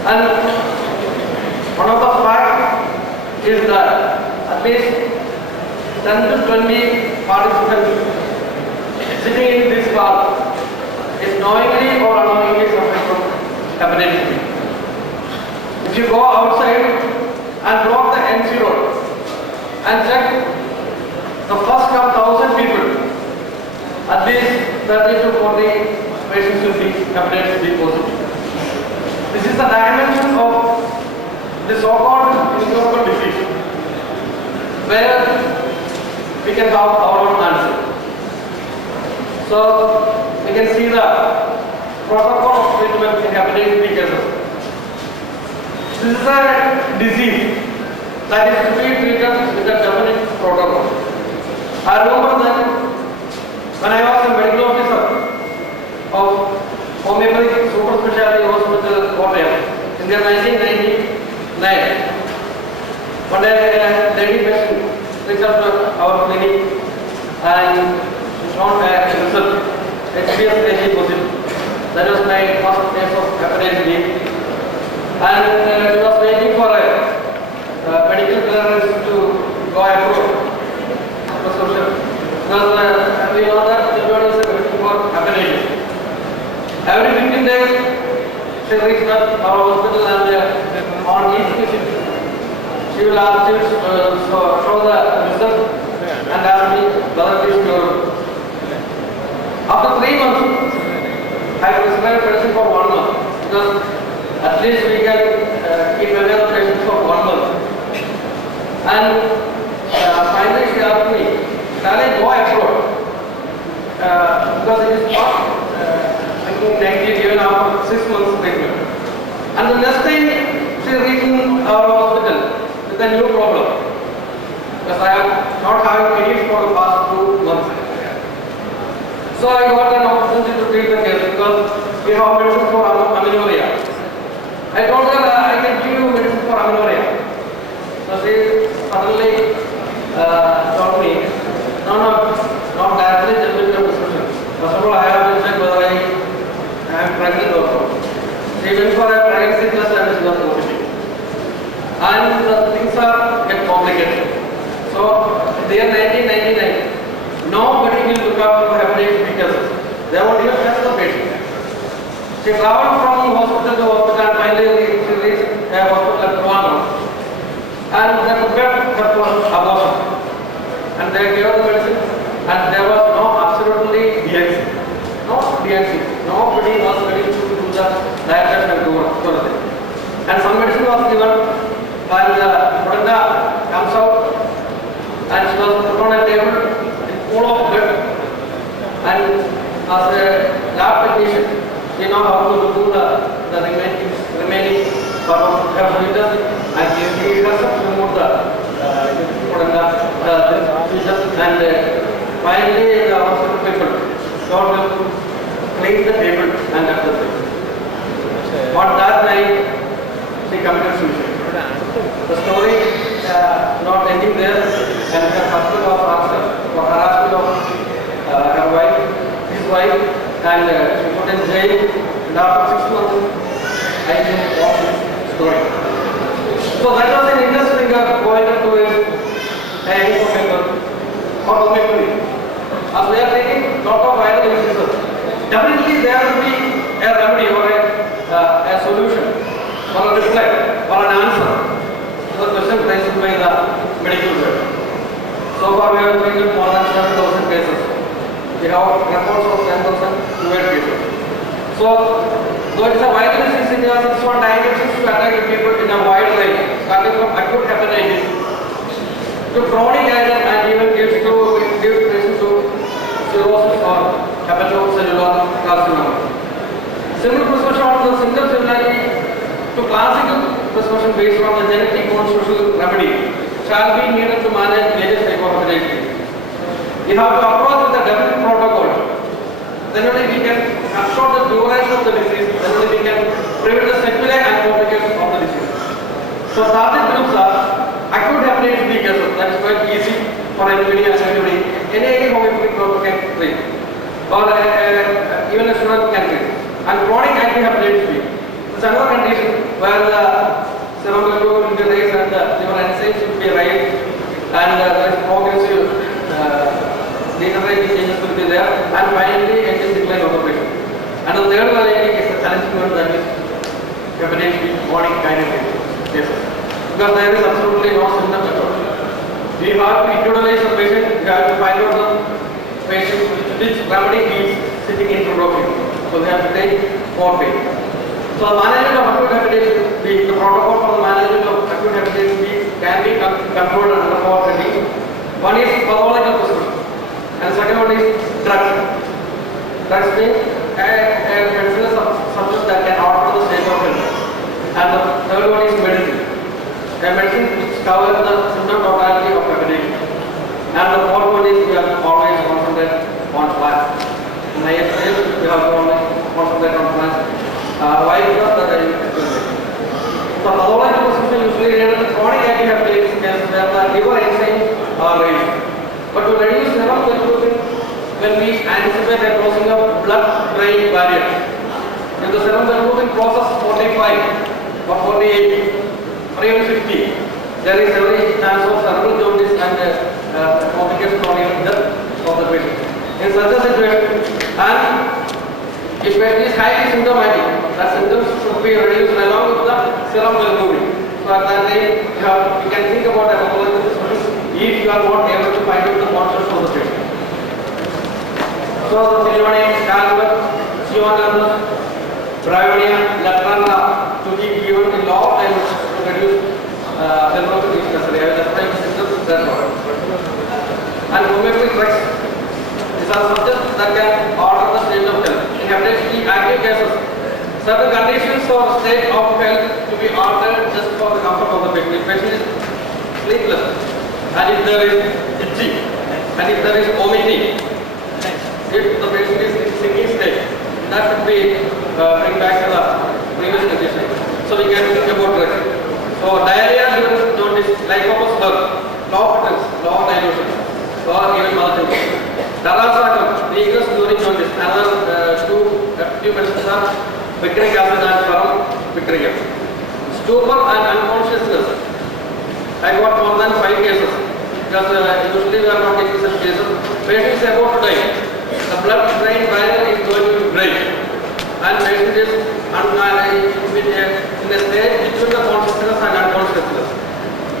And one of the facts is that at least 10 to 20 participants sitting in this hall is knowingly or unknowingly suffering from hepatitis B. If you go outside and block the NC road and check the first come 1,000 people, at least 30 to 40 patients will be hepatitis B positive. This is the dimension of the so-called incurable disease, where we can have our own answer. So we can see the protocol of treatment in hepatitis B cases. This is a disease that is to be treated with a definite protocol. I remember that when I was a medical officer of homeopathic super specialty hospital, Kottayam, in the 1999, one day a lady patient reached out to our clinic and found a result, HBsAg positive. That was my first case of hepatitis B. And she was waiting for a medical clearance to go abroad. Because we know that everybody is waiting for hepatitis. Every 15 days, she reached our hospital and on each visit, she will ask you to show the result and ask me whether it is your. After 3 months, I prescribed medicine for 1 month because at least we can keep away the patient for 1 month. And finally she asked me, shall I go abroad? Because it is not negative even after 6 months treatment. And the next day she reached our hospital with a new problem. Because I am not having periods for the past 2 months. So I got an opportunity to treat the case because we have medicine for amenorrhea. I told her I can give you medicine for amenorrhea. So she suddenly told me, no, not directly tell me the prescription. First of all, I have to check whether I am pregnant or not. She went for a pregnancy test and she was positive. And the things are get complicated. So in the year 1999, nobody will look after hepatitis B cases. They won't even test the patient. She traveled from hospital to hospital and finally she reached a hospital at Toronto. And they prepared her for abortion. And they gave her the medicine and there was no absolutely DNC. No DNC. Nobody was ready to do the dietitian and do it. And some medicine was given while the product comes out and she was put on a table full of blood. And as a lab technician, we know how to do the remaining part of her fetus and he has to remove the fetus and finally the hospital people told them to clean the table and left the table. On that night, she committed suicide. The story not ending there and her husband was asked for harassment of her wife, his wife, and she put in jail. And after 6 months, I came off this story. So that was an interesting going into a paper or homeopathy. As we are taking lot of viral diseases, definitely there will be a remedy or a solution or a reply or an answer to the question raised by the medical world. So far we have treated more than 7,000 cases. We have reports of 10,000 cases. So, though it is a viral disease, it has its own dimensions to attack people in a wide range, starting from acute hepatitis to chronic iron and even gives rise to cirrhosis or hepatocellular carcinoma. Simple prescription of the symptom similarity to classical prescription based on the genetic non-social remedy shall be needed to manage various type of hepatitis. We have to approach with a definite protocol. Then only we can short the duration of the disease, then only we can prevent the sequelae and complications of the disease. So target groups are acute hepatitis B cases, that is quite easy for anybody and everybody. Any homeopathic doctor can treat, or even a student can treat. And chronic anti-hepatitis B, it's another condition where the serum bilirubin will be raised and the liver enzymes will be raised, and there is progressive degenerative changes will be there, and finally engine decline of the patient. And the third variety is a challenging one, that is hepatitis B morning kinetics cases, because there is absolutely no symptom at all. We have to individualize the patient. We have to find out the patient which remedy he is sitting in front of him. So we have to take foreplay. So the management of acute hepatitis B, the protocol for the management of acute hepatitis B can be controlled under four headings. One is pathological prescription, and second one is drugs. Drugs means a medicinal substance that can alter the state of health. And the third one is medicine. A medicine which covers the symptom totality of hepatitis. And the fourth one is we have to always concentrate on plants. In IHS, we have to always concentrate on plants. Why? Because that is so pathological prescription usually related to chronic active hepatitis cases where the liver enzymes are raised. But to reduce serum bilirubin, when we anticipate a crossing of blood-brain barrier, if the serum bilirubin crosses 45 or 48 or even 50, there is a very chance of cerebral jaundice and complications or even death of the patient. In such a situation, and if patient is highly symptomatic, the symptoms should be reduced along with the serum bilirubin. So at that time, you can think about a pathological solution if you are not able to find out the causes of the patient. So the Silvani, Calvert, Sivananda, Bravonia, Latrana to be given in long time to reduce the bilirubin is necessary. That's why symptoms that work. And homeopathic drugs, these are substances that can alter the state of health. In hepatitis B active cases, certain conditions or state of health to be altered just for the comfort of the patient. If patient is sleepless, and if there is itching, and if there is vomiting, if the patient is in sinking state, that should be bring back to the previous condition. So we can think about drugs. So diarrhea, liver jaundice, lycopus bug, low potence, low dilution, or even malnutrition. Darasakam, weakness during jaundice. Another two medicines are picric acid and picric. Stupor and unconsciousness. I got more than 5 cases because usually we are not taking such cases. Patient is about to die. The blood-brain barrier is going to break, and patient is in a stage between the consciousness and unconsciousness.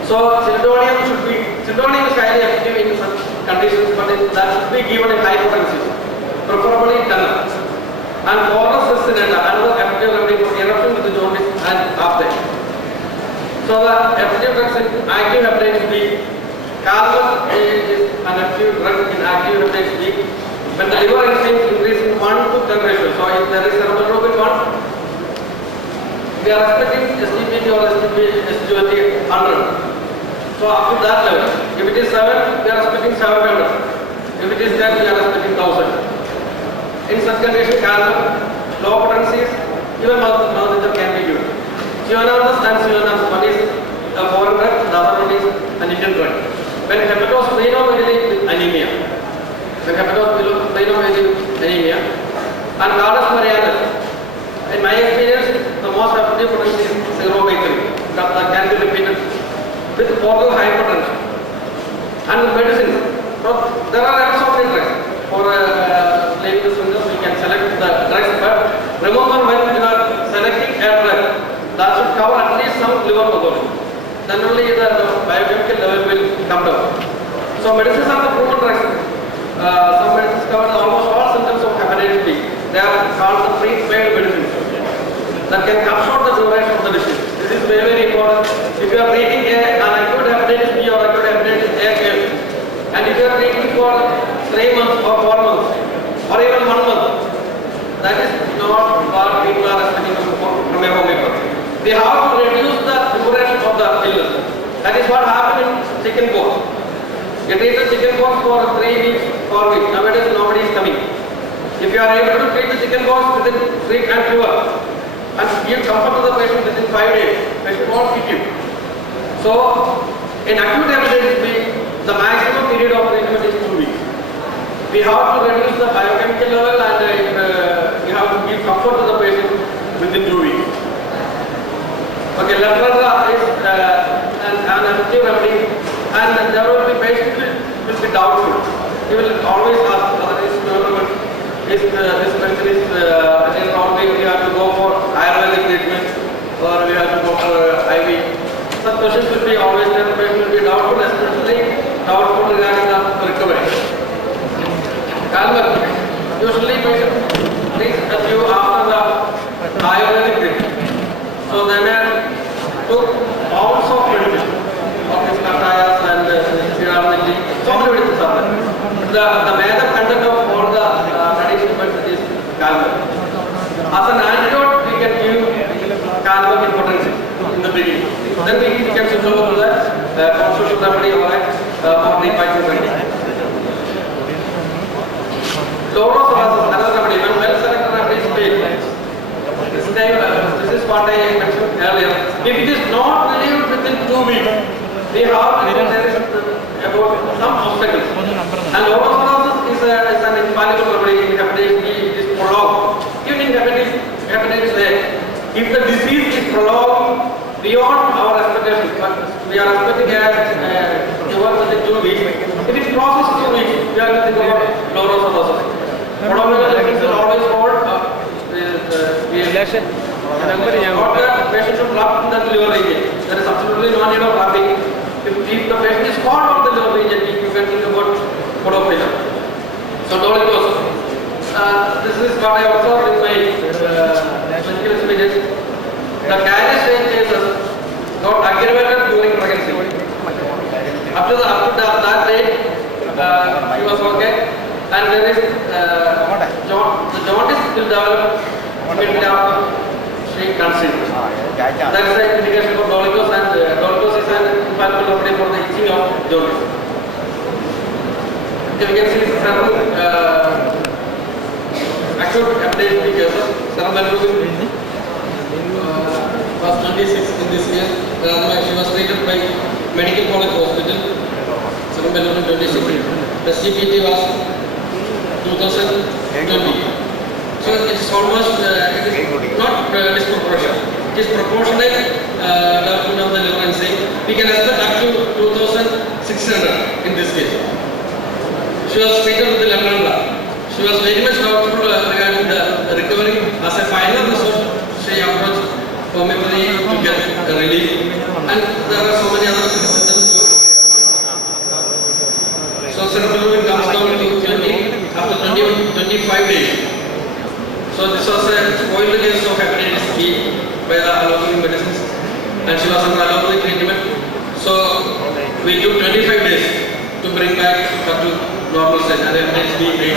So Cildonium is highly effective in such conditions, but that should be given in high potencies, preferably 10. And Corvus Cestinata, another effective remedy for eruption with the jaundice and uptake. So the effective drugs in active hepatitis B, Calvert is an active drug in active hepatitis B. When the liver enzymes increase in 1 to 10 ratio, so if there is serum bilirubin 1, we are expecting SGPT or SGPT 100. So up to that level. If it is 7, we are expecting 700. If it is 10, we are expecting 1000. In such condition, calcium, low potencies, even malnutrition can be given. Sivanandus and Sivanandus, one is a foreign drug, the other one is an Indian drug. When hepatosplenomegaly with anemia, and Gardus marianus, in my experience, the most effective potency is 0/3. That can be repeated with portal hypertension. And with medicines, so there are lots of drugs for label syndrome. We can select the drugs, but remember when you are selecting a drug, that should cover at least some liver pathology. Then only the biochemical level will come down. So medicines are the proven drugs. Some medicines cover almost all symptoms of hepatitis B. They are called the pre-paid medicines that can cut short the duration of the disease. This is very, very important. If you are treating an acute hepatitis B or acute hepatitis A case, and if you are treating for 3 months or 4 months or even 1 month, that is not what people are expecting from a homeopathy. They have to reduce the duration of the illness. That is what happened in chickenpox. You treat the chickenpox for 3 weeks, 4 weeks. Nowadays nobody is coming. If you are able to treat the chickenpox within sleep and fever and give comfort to the patient within 5 days, patient won't kick you. So in acute hepatitis B, the maximum period of treatment is 2 weeks. We have to reduce the biochemical level and we have to give comfort to the patient within 2 weeks. Okay, Lepra is an effective remedy, and there will be patients will be doubtful. He will always ask whether this medicine is wrong. We have to go for Ayurvedic treatment or we have to go for IV. Such questions will be always there. The patient will be doubtful, especially doubtful regarding the recovery. Calmer. Usually patient needs a few after the Ayurvedic treatment. So they may took ounce of medicine, of this Katayas and Shiramaji, so many medicines are there. The major content of all the traditional medicine is calmer. As an antidote, we can give calmer in potency in the beginning. Then we can switch over to the constitutional remedy or for the fighting remedy. Low-dose is another remedy. When well-selected remedy is failed, this is what I mentioned earlier. If it is not relieved within 2 weeks, we have there is about some obstacles. And low-dose is an infallible remedy in hepatitis B. It is prolonged. Even in hepatitis A, if the disease is prolonged beyond our expectation, we are expecting a cure within 2 weeks. If it crosses 2 weeks, we are going to think about low-dose. It will always hold. The patient should wrap the liver region. There is absolutely no need of wrapping. If the patient is caught of the liver region, you can think about podophilia. So dolichos. This is what I observed in my medical experience. The carriage rate cases got aggravated during pregnancy. Up to that date, she was okay, and there is the jaundice will develop immediately after she conceived. That is the indication for dolichos, and dolichos is an infallible remedy for the itching of jaundice. We can see several acute hepatitis B cases. Serum was 26 in this case. She was treated by Medical College Hospital. Serum 26. The CPT was 2020. So it is almost not disproportionate. It is proportionate development of the liver enzyme. We can expect up to 2,600 in this case. She was treated with the Lemranda. She was very much doubtful regarding the recovery. As a final resort, she approached homeopathy to get relief. And there are so many other symptoms. So cerebellum comes down to 20 after 25 days. So this was a spoiled case of hepatitis B by the allopathic medicines, and she was under allopathic treatment. So we took 25 days to bring back her to normal state and hepatitis B.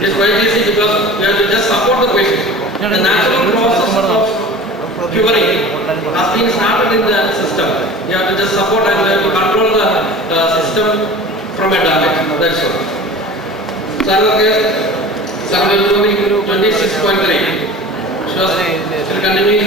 It is quite easy because we have to just support the patient. The natural process of curing has been started in the system. You have to just support and we have to control the system from a damage. That's all. So another case. 26.3. She was still continuing